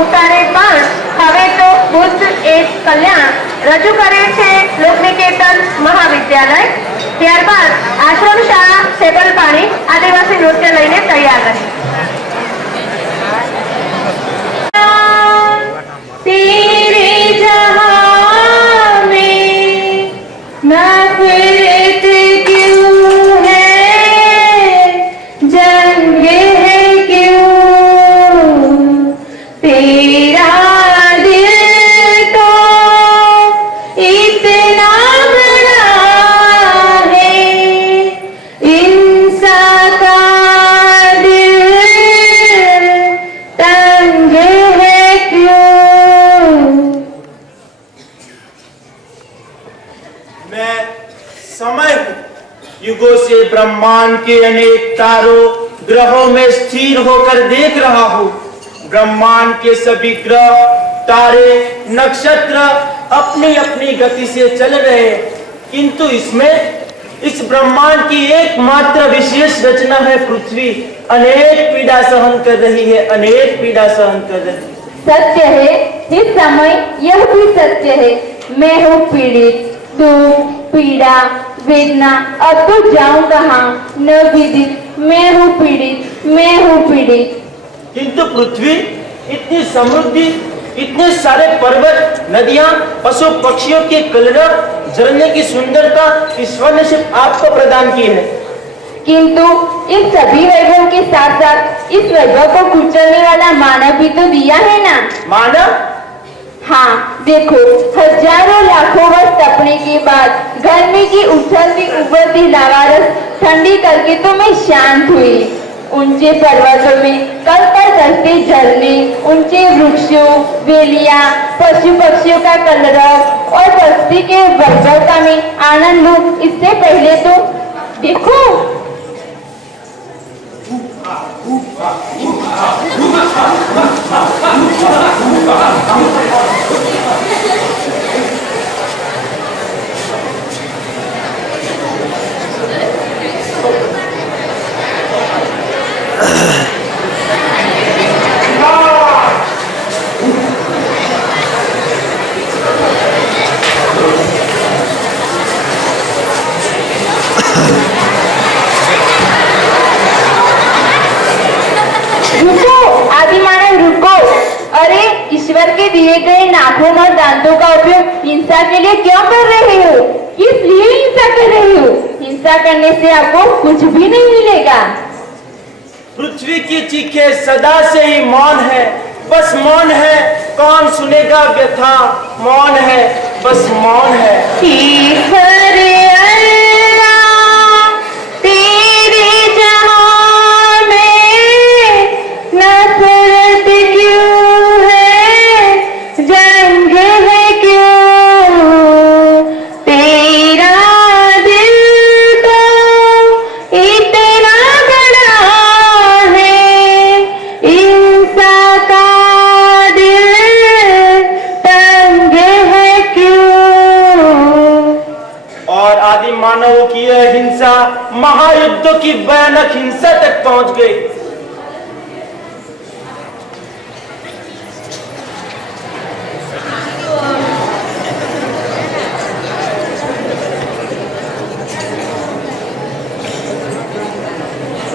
ઉતારે પણ હવે તો બુદ્ધ એક કલ્યાણ રજૂ કરે છે લોકનિકેતન મહાવિદ્યાલય, ત્યારબાદ આશ્રમ શાળા સેબલપાણી આદિવાસી નૃત્ય લઈને તૈયાર રહે। तेरे जहां में नफरत क्यों है, जंग है क्यों, तेरा दिल तो इतना बड़ा है, इंसान का दिल तंग है क्यों। मैं समय हूँ, युगों से ब्रह्मांड के अनेक तारों ग्रहों में स्थिर होकर देख रहा हूँ। ब्रह्मांड के सभी ग्रह, तारे, नक्षत्र अपनी अपनी गति से चल रहे हैं, किंतु इस ब्रह्मांड की एकमात्र विशेष रचना है पृथ्वी। अनेक पीड़ा सहन कर रही है, अनेक पीड़ा सहन कर रही है। सत्य है इस समय यह भी सत्य है, मैं हूँ पीड़ित, दुख, पीड़ा, वेदना, अब तो जाऊं कहाँ, न विदित, मैं हूँ पीड़ित, मैं हूँ पीड़ित। किंतु पृथ्वी इतनी समृद्धि, इतने सारे पर्वत, नदियां, पशु पक्षियों के कलरव, झरने की सुंदरता ईश्वर ने सिर्फ आपको प्रदान की है। किंतु इन सभी वैभव के साथ साथ इस वैभव को कुचलने वाला मानव भी तो दिया है ना। मानव? हाँ देखो, हजारों लाखों वर्ष तपने के बाद गर्मी की उछलती उबलती लावारस ठंडी करके तो मैं शांत हुई। ऊंचे पर्वतों में कल पर दसते झरने, ऊंचे वृक्षों, वेलियां, पशु पक्षियों का कलरव और बस्ती के वैभव का मैं आनंद लूं, इससे पहले तो देखो। ईश्वर के दिए गए नाखून और दांतों का उपयोग हिंसा के लिए क्यों कर रहे हो? किस लिए हिंसा कर रहे हो? हिंसा करने से आपको कुछ भी नहीं मिलेगा। पृथ्वी की चीखें सदा से ही मौन है, बस मौन है, कौन सुनेगा व्यथा, मौन है, बस मौन है। मानवों की यह हिंसा महायुद्धों की भयानक हिंसा तक पहुंच गई।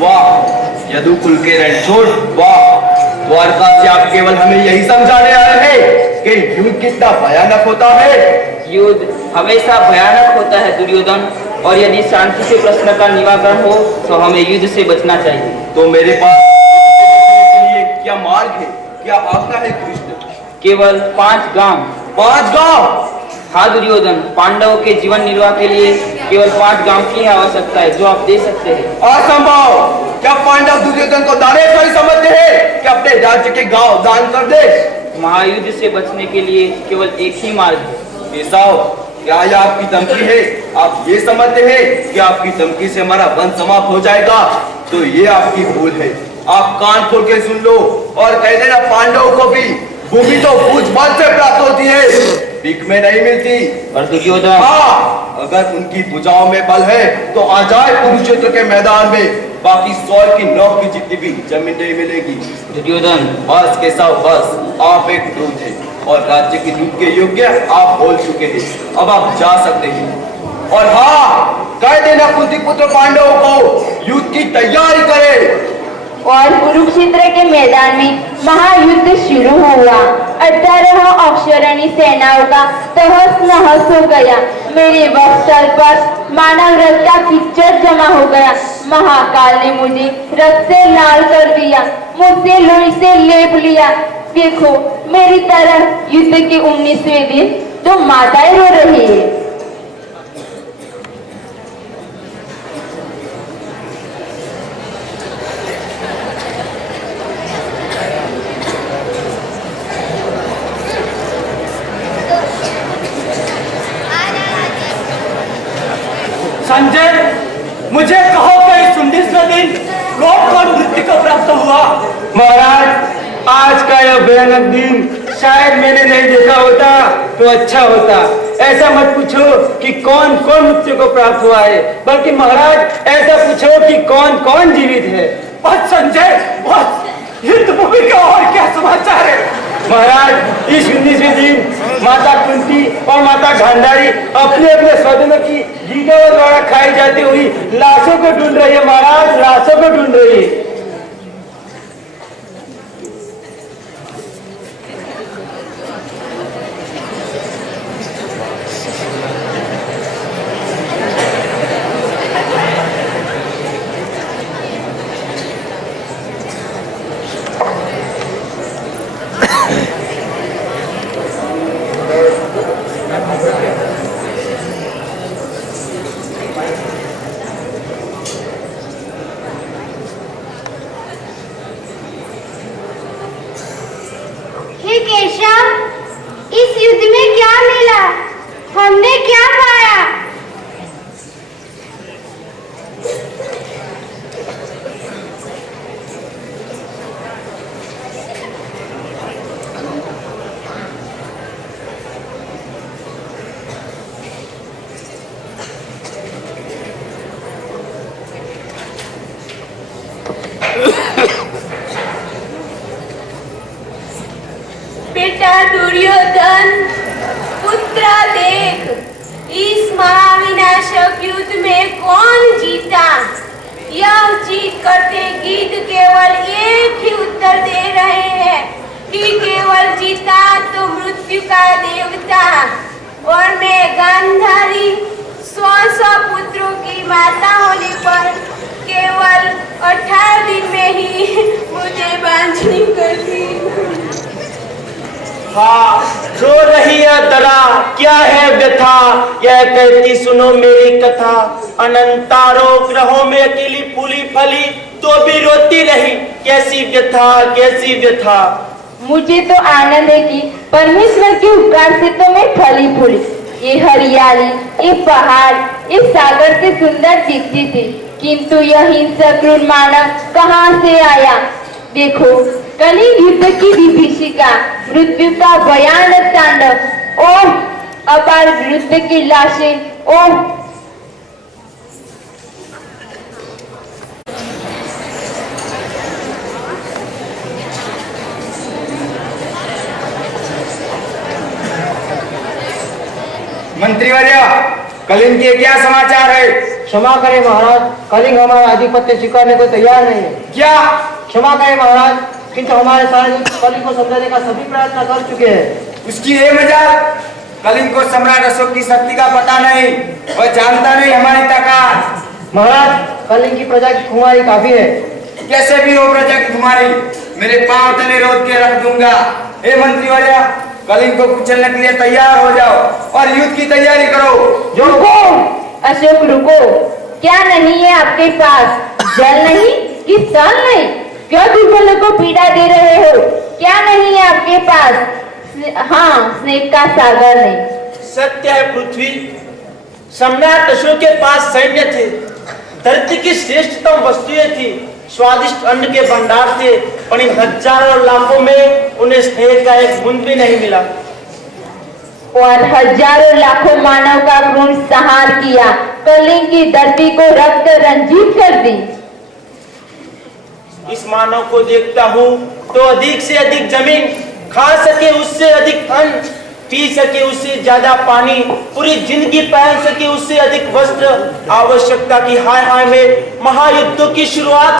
वाह यदुकुल के रणछोड़, वाह द्वारका से आप केवल हमें यही समझाने आए हैं कि युद्ध कितना भयानक होता है। युद्ध हमेशा भयानक होता है दुर्योधन, और यदि शांति से प्रश्न का निवारण हो तो हमें युद्ध से बचना चाहिए। तो मेरे पास के लिए क्या मार्ग है, क्या आज्ञा है कृष्ण? केवल 5 गांव। 5 गांव? हाँ दुर्योधन, पांडवों के जीवन निर्वाह के लिए केवल 5 गांव की आवश्यकता है, जो आप दे सकते हैं। असंभव! क्या पांडव दुर्योधन को दानेश्वरी समझते हैं कि अपने राज्य के गांव दान कर दे? महायुद्ध से बचने के लिए केवल एक ही मार्ग है। केशव, क्या यह आपकी धमकी है? आप ये समझते हैं कि आपकी धमकी से हमारा वंश समाप्त हो जाएगा? तो ये आपकी भूल है। आप कान खोल के सुन लो और कह देना पांडवों को भी भूमि तो भूज बल से प्राप्त होती है, भीख में नहीं मिलती। और दुर्योधन? हाँ, अगर उनकी भुजाओं में बल है तो आ जाए कुरुक्षेत्र के मैदान में बाकी 100 की 9 की जितनी भी जमीन नहीं मिलेगी। दुर्योधन, बस केशव बस, आप एक दूत हैं और राज्य की दूत के योग्य आप बोल चुके हैं। अब आप जा सकते हैं। और हाँ, कह देना कुंती पुत्र पांडवों को युद्ध की तैयारी करें। और कुरुक्षेत्र के मैदान में महायुद्ध शुरू हुआ। 18 अक्षौहिणी सेनाओं का तहस नहस हो गया। मेरे वक्षस्थल पर मानव रथ का कीचड़ जमा हो गया। महाकाल ने मुझे रथ से लाल कर दिया, मुझसे लोही से लेप लिया। देखो, मेरी तरह युद्ध के 19वें दिन तो माताएं रो रही है। संजय, मुझे कहो कि इस 19वें दिन कौन मृत्यु को प्राप्त हुआ? महाराज, आज का यह भयानक दिन शायद मैंने नहीं देखा होता तो अच्छा होता। ऐसा मत पूछो कि कौन कौन मृत्यु को प्राप्त हुआ है, बल्कि महाराज ऐसा पूछो कि कौन कौन जीवित है। बस संजय, बस युद्ध भूमि का और क्या समाचार है? महाराज, इस 19वें दिन माता कुंती और माता गांधारी अपने अपने स्वजनों की गीदड़ों द्वारा खाई जाती हुई लाशों को ढूंढ रही है। महाराज, लाशों को ढूंढ रही है। हे केशव, इस युद्ध में क्या मिला? हमने क्या पाया? बेटा दुर्योधन, पुत्र देख, इस महाविनाशक युद्ध में कौन जीता? यह जीत करते गीत केवल एक ही उत्तर दे रहे हैं कि केवल जीता तो मृत्यु का देवता। और मैं गांधारी 100 पुत्रों की माता होने पर केवल 18 दिन में ही मुझे बांझनी कर दी। हाँ, रो रही है दरा, क्या है व्यथा, यह कहती सुनो मेरी कथा। अनंतारों ग्रहों में अकेली फूली फली तो भी रोती रही, कैसी व्यथा, कैसी व्यथा। मुझे तो आनंद है कि परमेश्वर के उपकार से तो मैं फली फूली। ये हरियाली, ये पहाड़, ये सागर से सुंदर दिखती थी, किंतु यह हिंसक क्रूर मानव कहाँ से आया? देखो, कलिंग युद्ध की विभीषिका, मृत्यु का भयानक तांडव, ओह अपार युद्ध की लाशें, ओह मंत्रीवर्य, कलिंग के क्या समाचार है? क्षमा करें महाराज, कलिंग हमारा आधिपत्य स्वीकारने को तैयार नहीं है। क्या? क्षमा करें महाराज, किंतु हमारे सारे कलिंग को समझाने का सभी प्रयत्न कर चुके हैं। उसकी ये मजाक, कलिंग को सम्राट अशोक की शक्ति का पता नहीं, वह जानता नहीं हमारी ताकत। महाराज, कलिंग की प्रजा की खुमारी काफी है। कैसे भी हो प्रजा की खुमारी, मेरे पांव तले रोक के रख दूंगा। हे मंत्रीवर्य, कलिंग को कुचलने के लिए तैयार हो जाओ और युद्ध की तैयारी करो। रुको अशोक, रुको। क्या नहीं है आपके पास? जल नहीं कि स्तन नहीं? क्यों दुर्बलों को पीड़ा दे रहे हो? क्या नहीं है आपके पास? हाँ, स्नेह का सागर नहीं। सत्य है पृथ्वी, सम्राट अशोक के पास सैन्य थे, धरती की श्रेष्ठतम वस्तुएं थी, स्वादिष्ट अन्न के भंडार थे, पर इन हजारों लाखों में उन्हें स्नेह का एक बूंद भी नहीं मिला। और हजारों लाखों मानव का क्रूर संहार किया, कलिंग की धरती को रक्त रंजित कर दी। इस मानव को देखता हूँ तो अधिक से अधिक जमीन, खा सके उससे अधिक अन्न, पी सके उससे ज्यादा पानी, पूरी जिंदगी पहन सके उससे अधिक वस्त्र, आवश्यकता की हाय हाय में महायुद्धों की शुरुआत